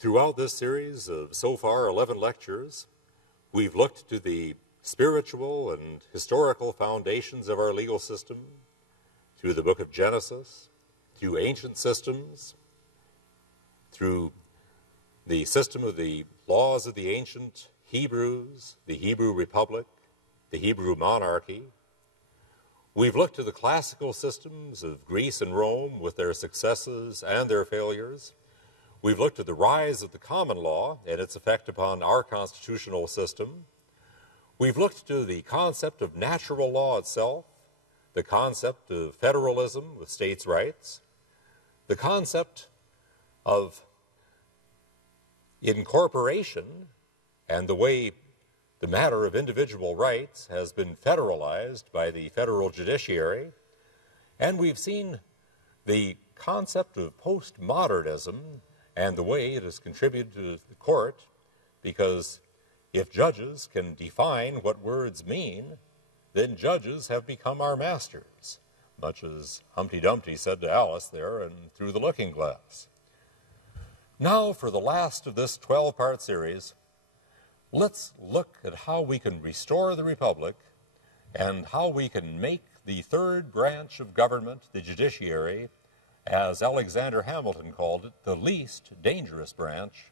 Throughout this series of so far 11 lectures, we've looked to the spiritual and historical foundations of our legal system, through the book of Genesis, through ancient systems, through the system of the laws of the ancient Hebrews, the Hebrew Republic, the Hebrew monarchy. We've looked to the classical systems of Greece and Rome with their successes and their failures. We've looked at the rise of the common law and its effect upon our constitutional system. We've looked to the concept of natural law itself, the concept of federalism with states' rights, the concept of incorporation and the way the matter of individual rights has been federalized by the federal judiciary, and we've seen the concept of postmodernism and the way it has contributed to the court, because if judges can define what words mean, then judges have become our masters, much as Humpty Dumpty said to Alice there and through the looking glass. Now, for the last of this 12-part series, let's look at how we can restore the Republic and how we can make the third branch of government, the judiciary, as Alexander Hamilton called it, the least dangerous branch,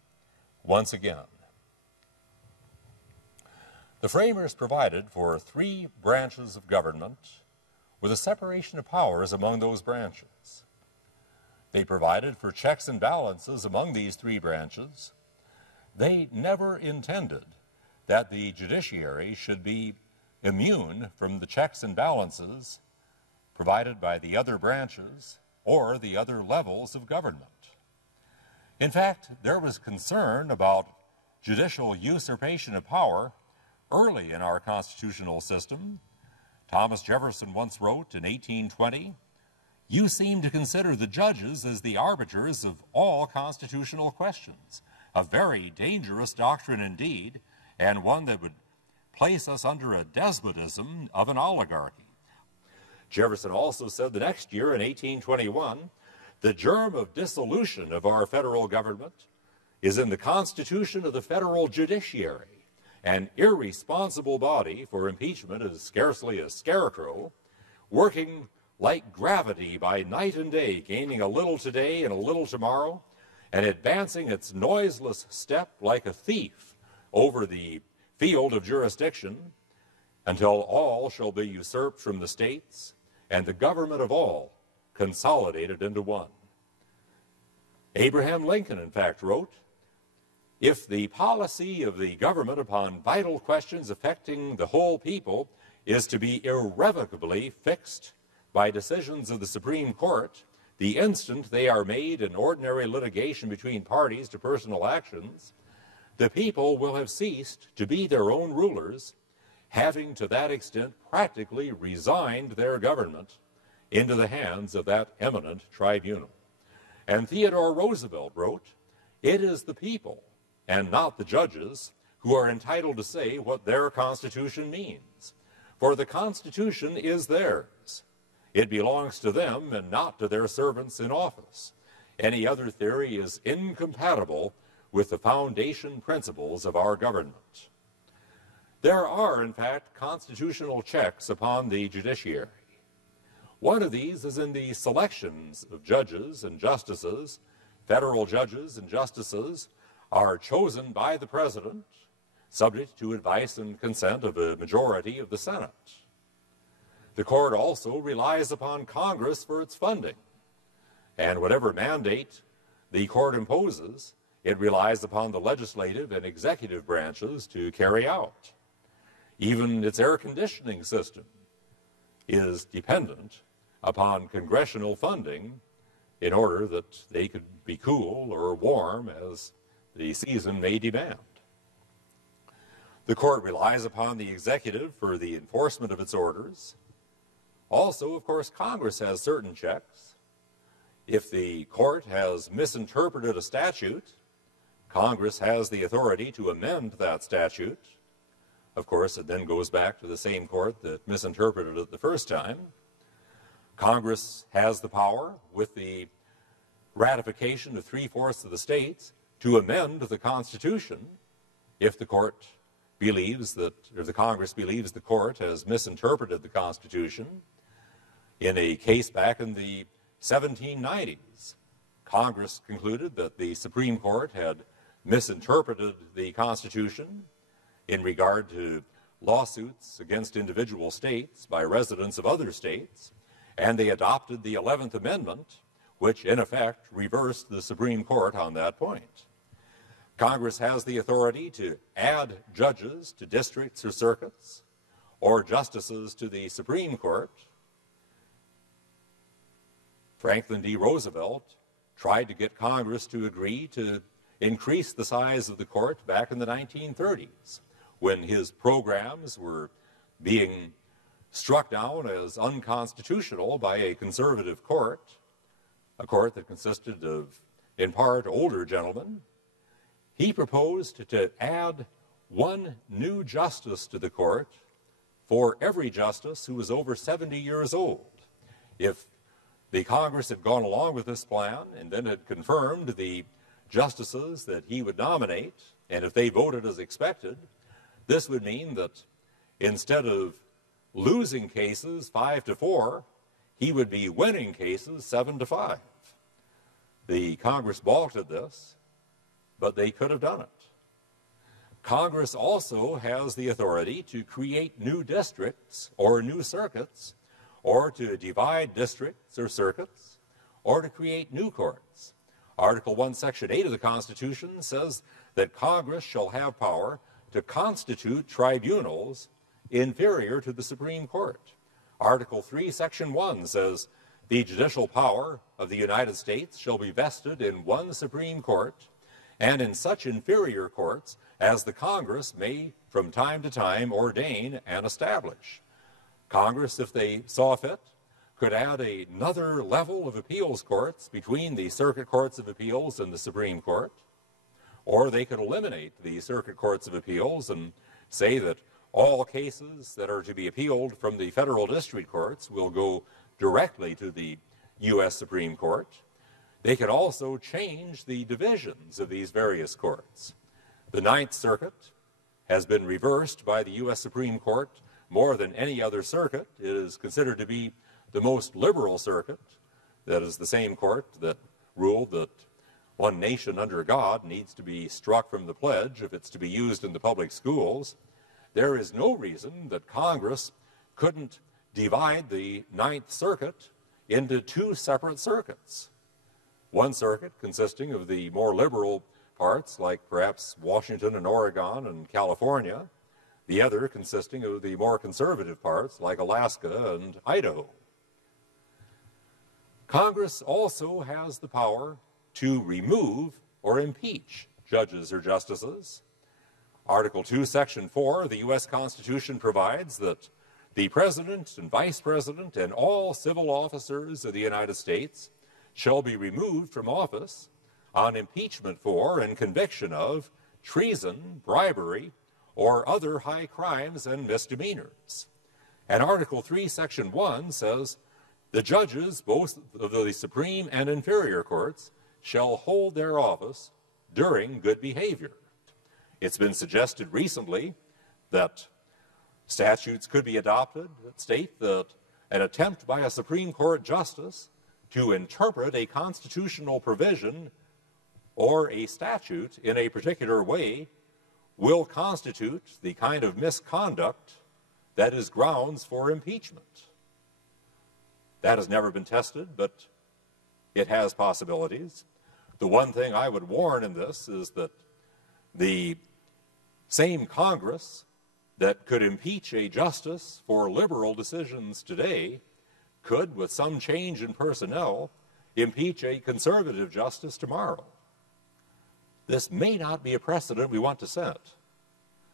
once again. The framers provided for 3 branches of government with a separation of powers among those branches. They provided for checks and balances among these 3 branches. They never intended that the judiciary should be immune from the checks and balances provided by the other branches or the other levels of government. In fact, there was concern about judicial usurpation of power early in our constitutional system. Thomas Jefferson once wrote in 1820, "You seem to consider the judges as the arbiters of all constitutional questions, a very dangerous doctrine indeed, and one that would place us under a despotism of an oligarchy." Jefferson also said the next year, in 1821, "The germ of dissolution of our federal government is in the constitution of the federal judiciary. An irresponsible body for impeachment is scarcely a scarecrow, working like gravity by night and day, gaining a little today and a little tomorrow, and advancing its noiseless step like a thief over the field of jurisdiction, until all shall be usurped from the states, and the government of all consolidated into one." Abraham Lincoln, in fact, wrote, "If the policy of the government upon vital questions affecting the whole people is to be irrevocably fixed by decisions of the Supreme Court, the instant they are made in ordinary litigation between parties to personal actions, the people will have ceased to be their own rulers, having to that extent practically resigned their government into the hands of that eminent tribunal." And Theodore Roosevelt wrote, "It is the people, and not the judges, who are entitled to say what their Constitution means. For the Constitution is theirs. It belongs to them and not to their servants in office. Any other theory is incompatible with the foundation principles of our government." There are, in fact, constitutional checks upon the judiciary. One of these is in the selections of judges and justices. Federal judges and justices are chosen by the President, subject to advice and consent of a majority of the Senate. The court also relies upon Congress for its funding, and whatever mandate the court imposes, it relies upon the legislative and executive branches to carry out. Even its air conditioning system is dependent upon congressional funding in order that they could be cool or warm as the season may demand. The court relies upon the executive for the enforcement of its orders. Also, of course, Congress has certain checks. If the court has misinterpreted a statute, Congress has the authority to amend that statute. Of course, it then goes back to the same court that misinterpreted it the first time. Congress has the power, with the ratification of 3/4 of the states, to amend the Constitution if the court believes that, or the Congress believes the court has misinterpreted the Constitution. In a case back in the 1790s, Congress concluded that the Supreme Court had misinterpreted the Constitution in regard to lawsuits against individual states by residents of other states, and they adopted the 11th Amendment, which in effect reversed the Supreme Court on that point. Congress has the authority to add judges to districts or circuits, or justices to the Supreme Court. Franklin D. Roosevelt tried to get Congress to agree to increase the size of the court back in the 1930s, when his programs were being struck down as unconstitutional by a conservative court, a court that consisted of, in part, older gentlemen. He proposed to add one new justice to the court for every justice who was over 70 years old. If the Congress had gone along with this plan and then had confirmed the justices that he would nominate, and if they voted as expected, this would mean that instead of losing cases 5-4, he would be winning cases 7-5. The Congress balked at this, but they could have done it. Congress also has the authority to create new districts or new circuits, or to divide districts or circuits, or to create new courts. Article 1, Section 8 of the Constitution says that Congress shall have power to constitute tribunals inferior to the Supreme Court. Article 3, Section 1 says the judicial power of the United States shall be vested in one Supreme Court and in such inferior courts as the Congress may from time to time ordain and establish. Congress, if they saw fit, could add another level of appeals courts between the circuit courts of appeals and the Supreme Court, or they could eliminate the circuit courts of appeals and say that all cases that are to be appealed from the federal district courts will go directly to the U.S. Supreme Court. They could also change the divisions of these various courts. The Ninth Circuit has been reversed by the U.S. Supreme Court more than any other circuit. It is considered to be the most liberal circuit. That is the same court that ruled that one nation under God needs to be struck from the pledge if it's to be used in the public schools. There is no reason that Congress couldn't divide the Ninth Circuit into two separate circuits. One circuit consisting of the more liberal parts, like perhaps Washington and Oregon and California, the other consisting of the more conservative parts, like Alaska and Idaho. Congress also has the power to remove or impeach judges or justices. Article 2, Section 4 of the U.S. Constitution provides that the President and Vice President and all civil officers of the United States shall be removed from office on impeachment for and conviction of treason, bribery, or other high crimes and misdemeanors. And Article 3, Section 1 says, the judges, both of the Supreme and inferior courts, shall hold their office during good behavior. It's been suggested recently that statutes could be adopted that state that an attempt by a Supreme Court justice to interpret a constitutional provision or a statute in a particular way will constitute the kind of misconduct that is grounds for impeachment. That has never been tested, but it has possibilities. The one thing I would warn in this is that the same Congress that could impeach a justice for liberal decisions today could, with some change in personnel, impeach a conservative justice tomorrow. This may not be a precedent we want to set,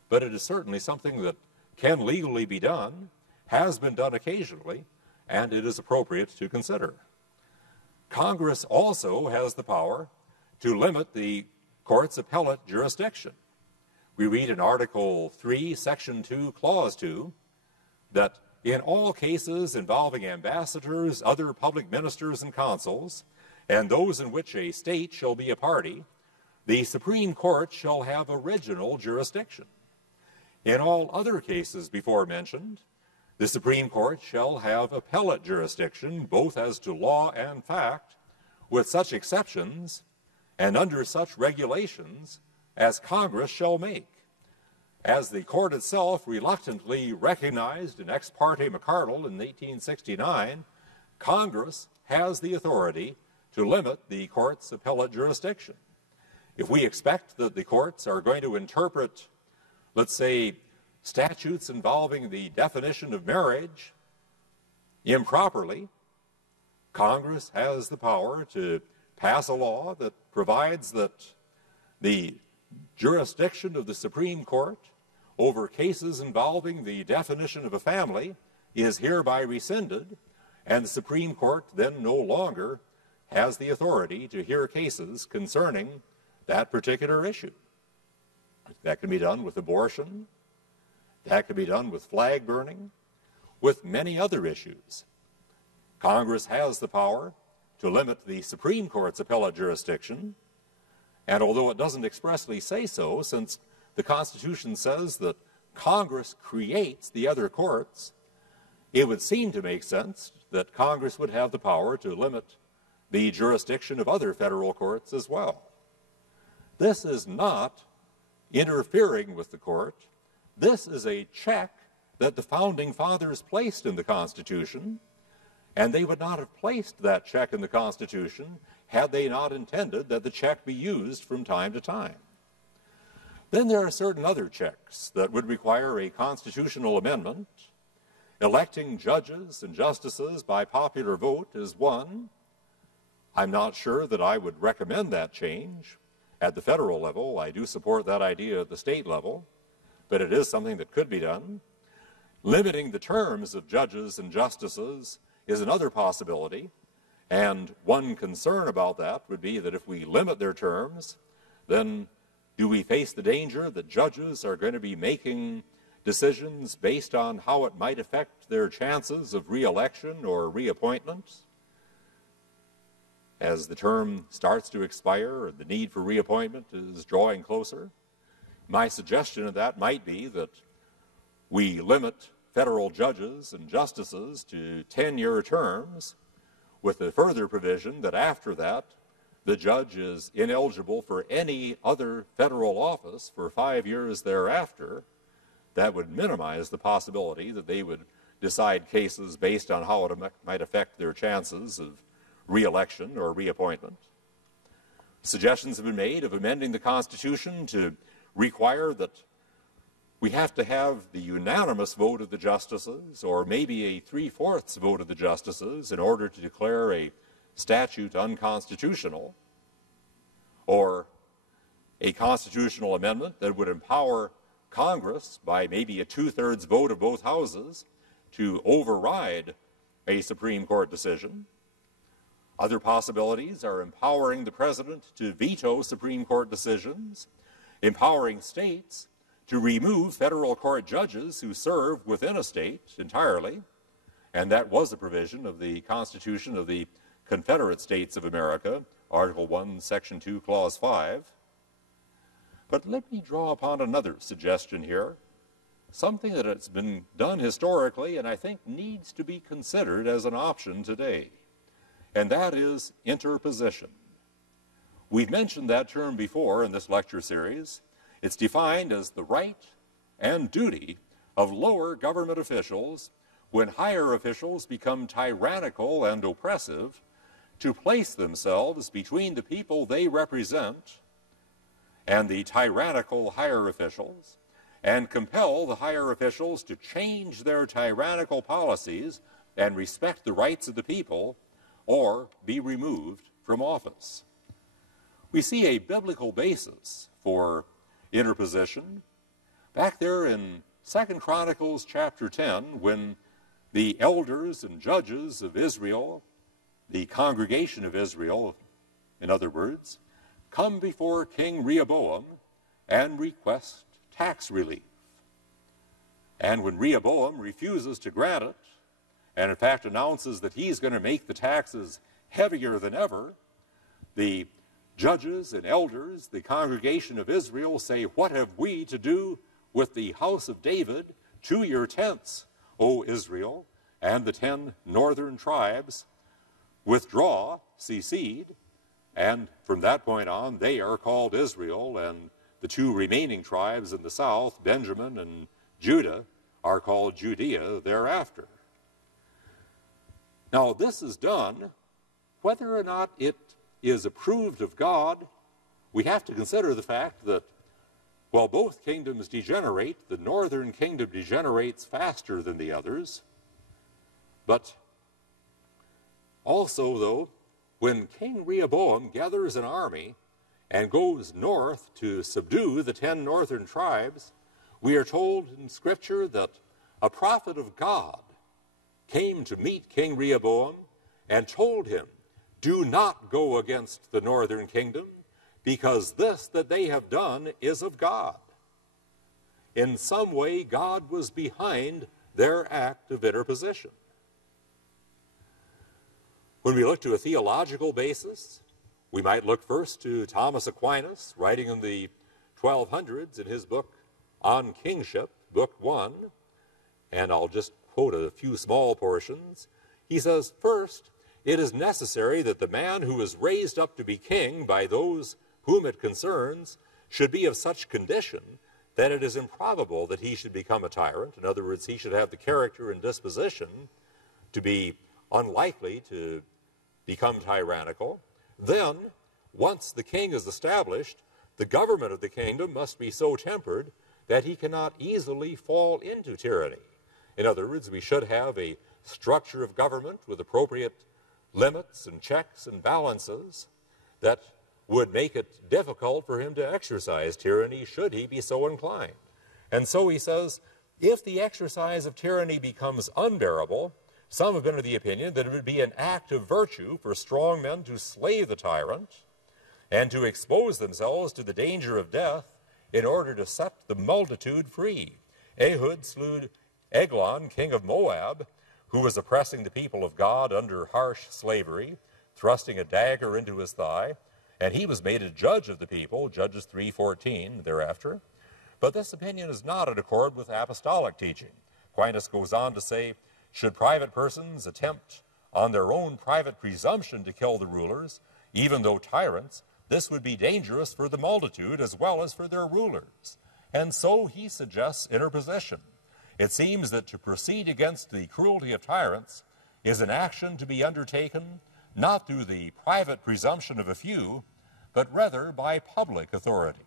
but it is certainly something that can legally be done, has been done occasionally, and it is appropriate to consider. Congress also has the power to limit the court's appellate jurisdiction. We read in Article 3, Section 2, Clause 2, that in all cases involving ambassadors, other public ministers and consuls, and those in which a state shall be a party, the Supreme Court shall have original jurisdiction. In all other cases before mentioned, the Supreme Court shall have appellate jurisdiction, both as to law and fact, with such exceptions and under such regulations as Congress shall make. As the court itself reluctantly recognized in Ex parte McCardle in 1869, Congress has the authority to limit the court's appellate jurisdiction. If we expect that the courts are going to interpret, let's say, statutes involving the definition of marriage improperly, Congress has the power to pass a law that provides that the jurisdiction of the Supreme Court over cases involving the definition of a family is hereby rescinded, and the Supreme Court then no longer has the authority to hear cases concerning that particular issue. That can be done with abortion. That can be done with flag burning, with many other issues. Congress has the power to limit the Supreme Court's appellate jurisdiction, and although it doesn't expressly say so, since the Constitution says that Congress creates the other courts, it would seem to make sense that Congress would have the power to limit the jurisdiction of other federal courts as well. This is not interfering with the court. This is a check that the Founding Fathers placed in the Constitution, and they would not have placed that check in the Constitution had they not intended that the check be used from time to time. Then there are certain other checks that would require a constitutional amendment. Electing judges and justices by popular vote is one. I'm not sure that I would recommend that change at the federal level. I do support that idea at the state level, but it is something that could be done. Limiting the terms of judges and justices is another possibility, and one concern about that would be that if we limit their terms, then do we face the danger that judges are going to be making decisions based on how it might affect their chances of re-election or reappointment? As the term starts to expire and the need for reappointment is drawing closer, my suggestion of that might be that we limit federal judges and justices to 10-year terms, with the further provision that after that, the judge is ineligible for any other federal office for 5 years thereafter. That would minimize the possibility that they would decide cases based on how it might affect their chances of re-election or reappointment. Suggestions have been made of amending the Constitution to require that we have to have the unanimous vote of the justices, or maybe a 3/4 vote of the justices, in order to declare a statute unconstitutional, or a constitutional amendment that would empower Congress by maybe a 2/3 vote of both houses to override a Supreme Court decision. Other possibilities are empowering the president to veto Supreme Court decisions, empowering states to remove federal court judges who serve within a state entirely, and that was a provision of the Constitution of the Confederate States of America, Article 1, Section 2, Clause 5. But let me draw upon another suggestion here, something that has been done historically and I think needs to be considered as an option today, and that is interposition. We've mentioned that term before in this lecture series. It's defined as the right and duty of lower government officials, when higher officials become tyrannical and oppressive, to place themselves between the people they represent and the tyrannical higher officials, and compel the higher officials to change their tyrannical policies and respect the rights of the people, or be removed from office. We see a biblical basis for interposition back there in 2 Chronicles chapter 10, when the elders and judges of Israel, the congregation of Israel, in other words, come before King Rehoboam and request tax relief. And when Rehoboam refuses to grant it, and in fact announces that he's going to make the taxes heavier than ever, the judges and elders, the congregation of Israel, say, "What have we to do with the house of David? To your tents, O Israel, and the 10 northern tribes withdraw," secede, and from that point on, they are called Israel, and the 2 remaining tribes in the south, Benjamin and Judah, are called Judea thereafter. Now, this is done. Whether or not it is approved of God, we have to consider the fact that while both kingdoms degenerate, the northern kingdom degenerates faster than the others. But also, though, when King Rehoboam gathers an army and goes north to subdue the 10 northern tribes, we are told in Scripture that a prophet of God came to meet King Rehoboam and told him, "Do not go against the northern kingdom, because this that they have done is of God." In some way, God was behind their act of interposition. When we look to a theological basis, we might look first to Thomas Aquinas, writing in the 1200s in his book On Kingship, Book 1, and I'll just quote a few small portions. He says, "First, it is necessary that the man who is raised up to be king by those whom it concerns should be of such condition that it is improbable that he should become a tyrant." In other words, he should have the character and disposition to be unlikely to become tyrannical. Then, once the king is established, the government of the kingdom must be so tempered that he cannot easily fall into tyranny. In other words, we should have a structure of government with appropriate limits and checks and balances that would make it difficult for him to exercise tyranny should he be so inclined. And so he says, if the exercise of tyranny becomes unbearable, some have been of the opinion that it would be an act of virtue for strong men to slay the tyrant and to expose themselves to the danger of death in order to set the multitude free. Ehud slew Eglon, king of Moab, who was oppressing the people of God under harsh slavery, thrusting a dagger into his thigh, and he was made a judge of the people, Judges 3:14 thereafter. But this opinion is not in accord with apostolic teaching. Aquinas goes on to say, should private persons attempt on their own private presumption to kill the rulers, even though tyrants, this would be dangerous for the multitude as well as for their rulers. And so he suggests interposition. It seems that to proceed against the cruelty of tyrants is an action to be undertaken not through the private presumption of a few, but rather by public authority.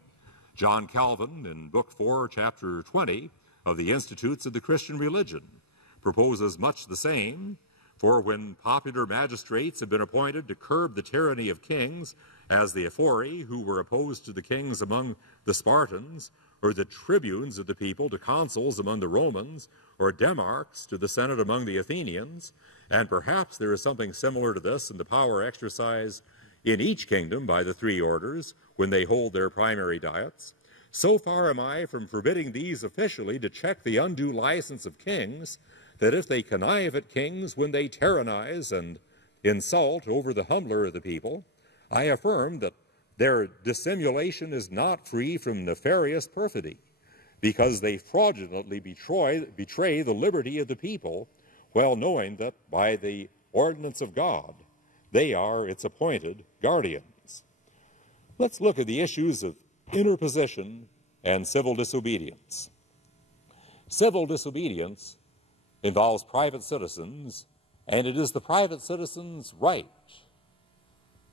John Calvin, in Book 4, Chapter 20 of the Institutes of the Christian Religion, proposes much the same, for when popular magistrates have been appointed to curb the tyranny of kings, as the Ephori, who were opposed to the kings among the Spartans, or the tribunes of the people to consuls among the Romans, or demarchs to the senate among the Athenians, and perhaps there is something similar to this in the power exercised in each kingdom by the 3 orders when they hold their primary diets. So far am I from forbidding these officially to check the undue license of kings, that if they connive at kings when they tyrannize and insult over the humbler of the people, I affirm that their dissimulation is not free from nefarious perfidy, because they fraudulently betray the liberty of the people, well knowing that by the ordinance of God, they are its appointed guardians. Let's look at the issues of interposition and civil disobedience. Civil disobedience involves private citizens, and it is the private citizen's right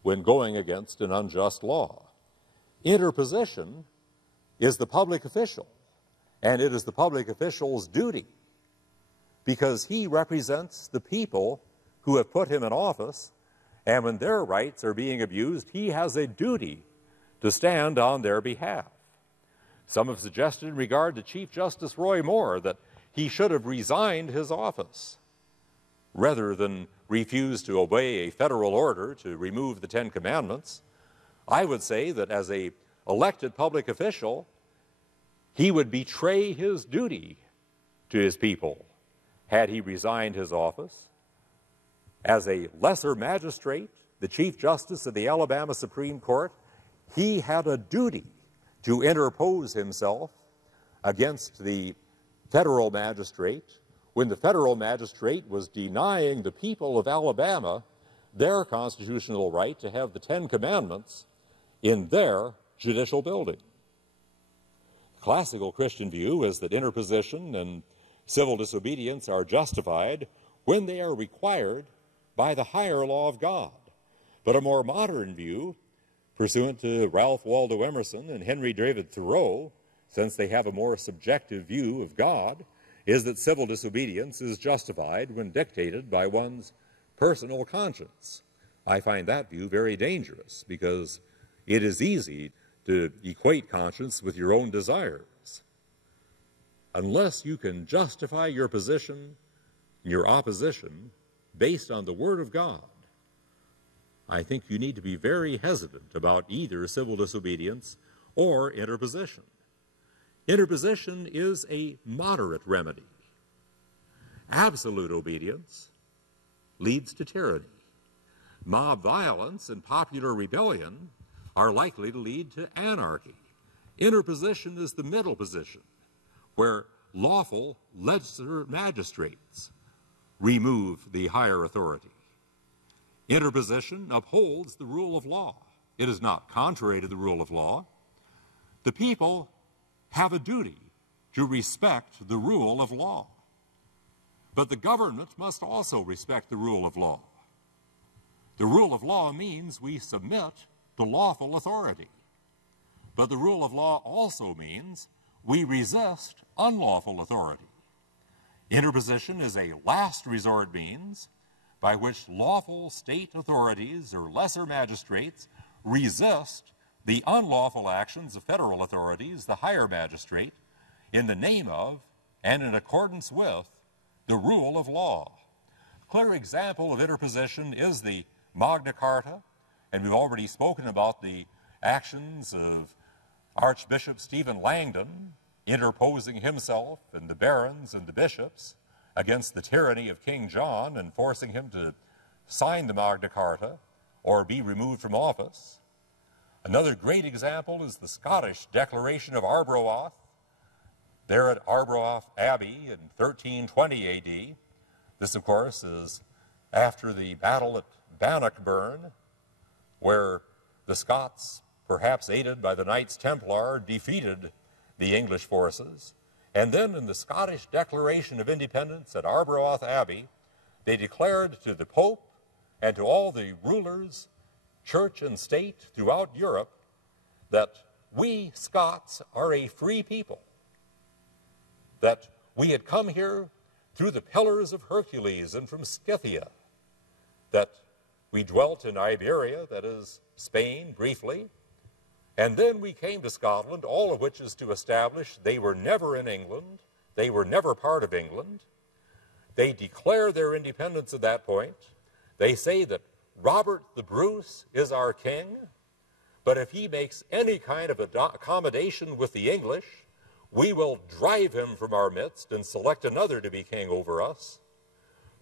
when going against an unjust law. Interposition is the public official, and it is the public official's duty, because he represents the people who have put him in office, and when their rights are being abused, he has a duty to stand on their behalf. Some have suggested in regard to Chief Justice Roy Moore that he should have resigned his office rather than refuse to obey a federal order to remove the 10 Commandments. I would say that as an elected public official, he would betray his duty to his people had he resigned his office. As a lesser magistrate, the Chief Justice of the Alabama Supreme Court he had a duty to interpose himself against the federal magistrate when the federal magistrate was denying the people of Alabama their constitutional right to have the Ten Commandments in their judicial building. The classical Christian view is that interposition and civil disobedience are justified when they are required by the higher law of God. But a more modern view, pursuant to Ralph Waldo Emerson and Henry David Thoreau, since they have a more subjective view of God, is that civil disobedience is justified when dictated by one's personal conscience. I find that view very dangerous because it is easy to equate conscience with your own desires. Unless you can justify your position, your opposition, based on the Word of God, I think you need to be very hesitant about either civil disobedience or interposition. Interposition is a moderate remedy. Absolute obedience leads to tyranny. Mob violence and popular rebellion are likely to lead to anarchy. Interposition is the middle position, where lawful legislative magistrates remove the higher authority. Interposition upholds the rule of law. It is not contrary to the rule of law. The people have a duty to respect the rule of law. But the government must also respect the rule of law. The rule of law means we submit to lawful authority. But the rule of law also means we resist unlawful authority. Interposition is a last resort means by which lawful state authorities or lesser magistrates resist the unlawful actions of federal authorities, the higher magistrate, in the name of and in accordance with the rule of law. A clear example of interposition is the Magna Carta, and we've already spoken about the actions of Archbishop Stephen Langdon interposing himself and the barons and the bishops against the tyranny of King John and forcing him to sign the Magna Carta or be removed from office. Another great example is the Scottish Declaration of Arbroath, there at Arbroath Abbey in 1320 A.D. This, of course, is after the battle at Bannockburn, where the Scots, perhaps aided by the Knights Templar, defeated the English forces. And then in the Scottish Declaration of Independence at Arbroath Abbey, they declared to the Pope and to all the rulers, church and state throughout Europe, that we Scots are a free people, that we had come here through the Pillars of Hercules and from Scythia, that we dwelt in Iberia, that is Spain, briefly, and then we came to Scotland, all of which is to establish they were never in England, they were never part of England. They declare their independence at that point. They say that Robert the Bruce is our king, but if he makes any kind of accommodation with the English, we will drive him from our midst and select another to be king over us.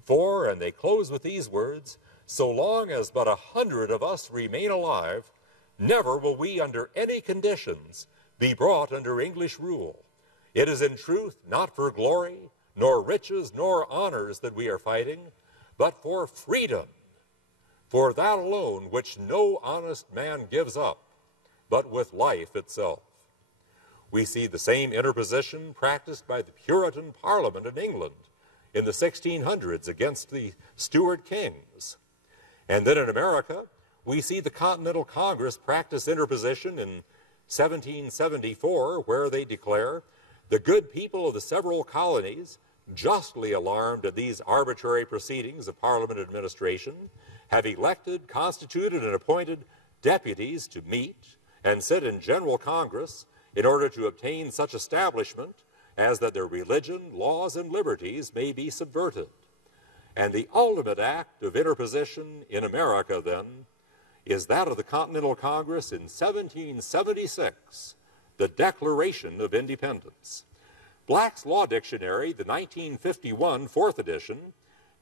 For, and they close with these words, so long as but 100 of us remain alive, never will we under any conditions be brought under English rule. It is in truth not for glory, nor riches, nor honors that we are fighting, but for freedom, for that alone which no honest man gives up, but with life itself. We see the same interposition practiced by the Puritan Parliament in England in the 1600s against the Stuart kings. And then in America, we see the Continental Congress practice interposition in 1774, where they declare, the good people of the several colonies, justly alarmed at these arbitrary proceedings of Parliament administration, have elected, constituted, and appointed deputies to meet and sit in General Congress in order to obtain such establishment as that their religion, laws, and liberties may be subverted. And the ultimate act of interposition in America, then, is that of the Continental Congress in 1776, the Declaration of Independence. Black's Law Dictionary, the 1951 4th edition,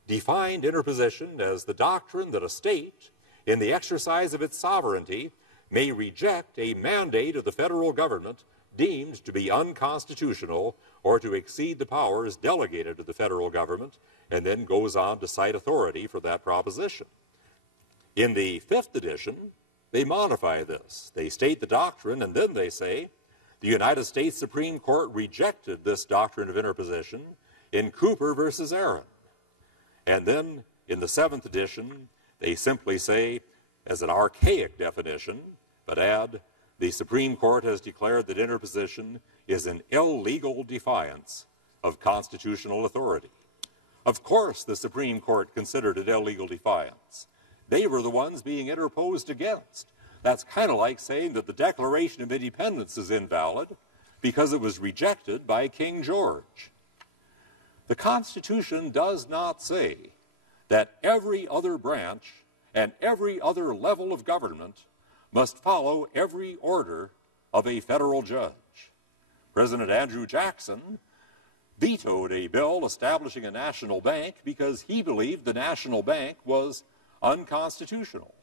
defined interposition as the doctrine that a state, in the exercise of its sovereignty, may reject a mandate of the federal government deemed to be unconstitutional or to exceed the powers delegated to the federal government, and then goes on to cite authority for that proposition. In the 5th edition, they modify this. They state the doctrine, and then they say, the United States Supreme Court rejected this doctrine of interposition in Cooper versus Aaron. And then in the 7th edition, they simply say, as an archaic definition, but add, the Supreme Court has declared that interposition is an illegal defiance of constitutional authority. Of course, the Supreme Court considered it illegal defiance. They were the ones being interposed against. That's kind of like saying that the Declaration of Independence is invalid because it was rejected by King George. The Constitution does not say that every other branch and every other level of government must follow every order of a federal judge. President Andrew Jackson vetoed a bill establishing a national bank because he believed the national bank was unconstitutional,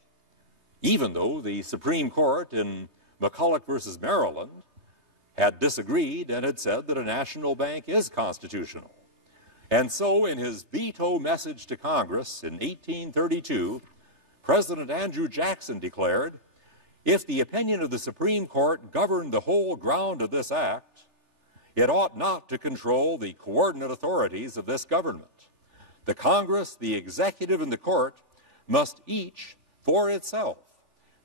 even though the Supreme Court in McCulloch versus Maryland had disagreed and had said that a national bank is constitutional. And so in his veto message to Congress in 1832, President Andrew Jackson declared, if the opinion of the Supreme Court governed the whole ground of this act, it ought not to control the coordinate authorities of this government. The Congress, the executive, and the court must each, for itself,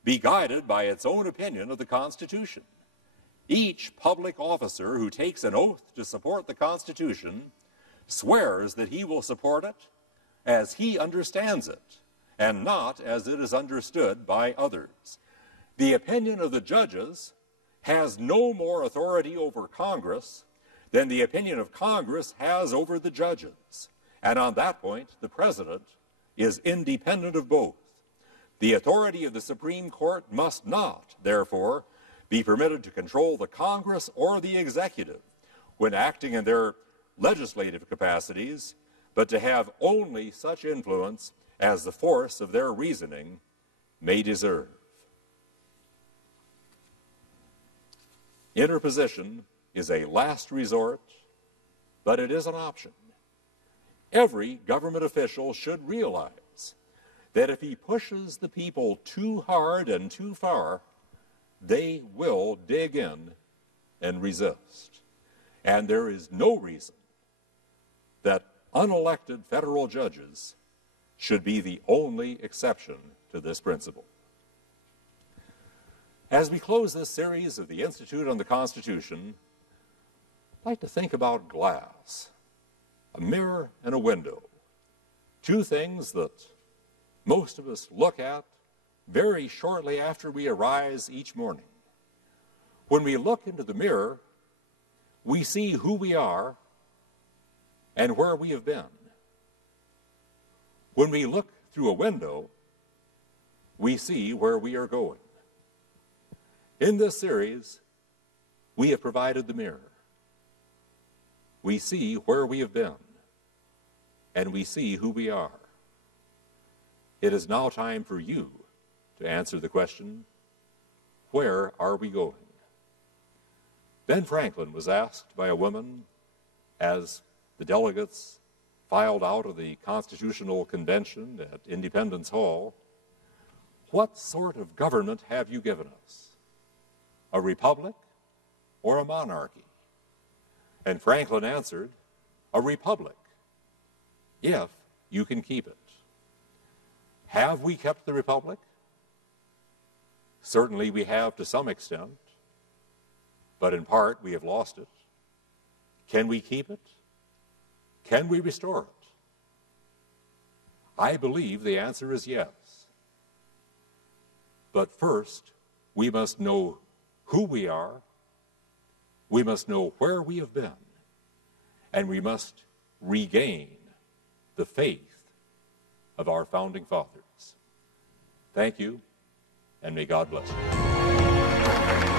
be guided by its own opinion of the Constitution. Each public officer who takes an oath to support the Constitution swears that he will support it as he understands it, and not as it is understood by others. The opinion of the judges has no more authority over Congress than the opinion of Congress has over the judges. And on that point, the President is independent of both. The authority of the Supreme Court must not, therefore, be permitted to control the Congress or the executive when acting in their legislative capacities, but to have only such influence as the force of their reasoning may deserve. Interposition is a last resort, but it is an option. Every government official should realize that if he pushes the people too hard and too far, they will dig in and resist. And there is no reason that unelected federal judges should be the only exception to this principle. As we close this series of the Institute on the Constitution, I'd like to think about glass, a mirror and a window, two things that most of us look at very shortly after we arise each morning. When we look into the mirror, we see who we are and where we have been. When we look through a window, we see where we are going. In this series, we have provided the mirror. We see where we have been, and we see who we are. It is now time for you to answer the question, where are we going? Ben Franklin was asked by a woman as the delegates filed out of the Constitutional Convention at Independence Hall, what sort of government have you given us? A republic or a monarchy? And Franklin answered, a republic, if you can keep it. Have we kept the republic? Certainly we have to some extent, but in part we have lost it. Can we keep it? Can we restore it? I believe the answer is yes. But first, we must know who we are, we must know where we have been, and we must regain the faith of our founding fathers. Thank you, and may God bless you.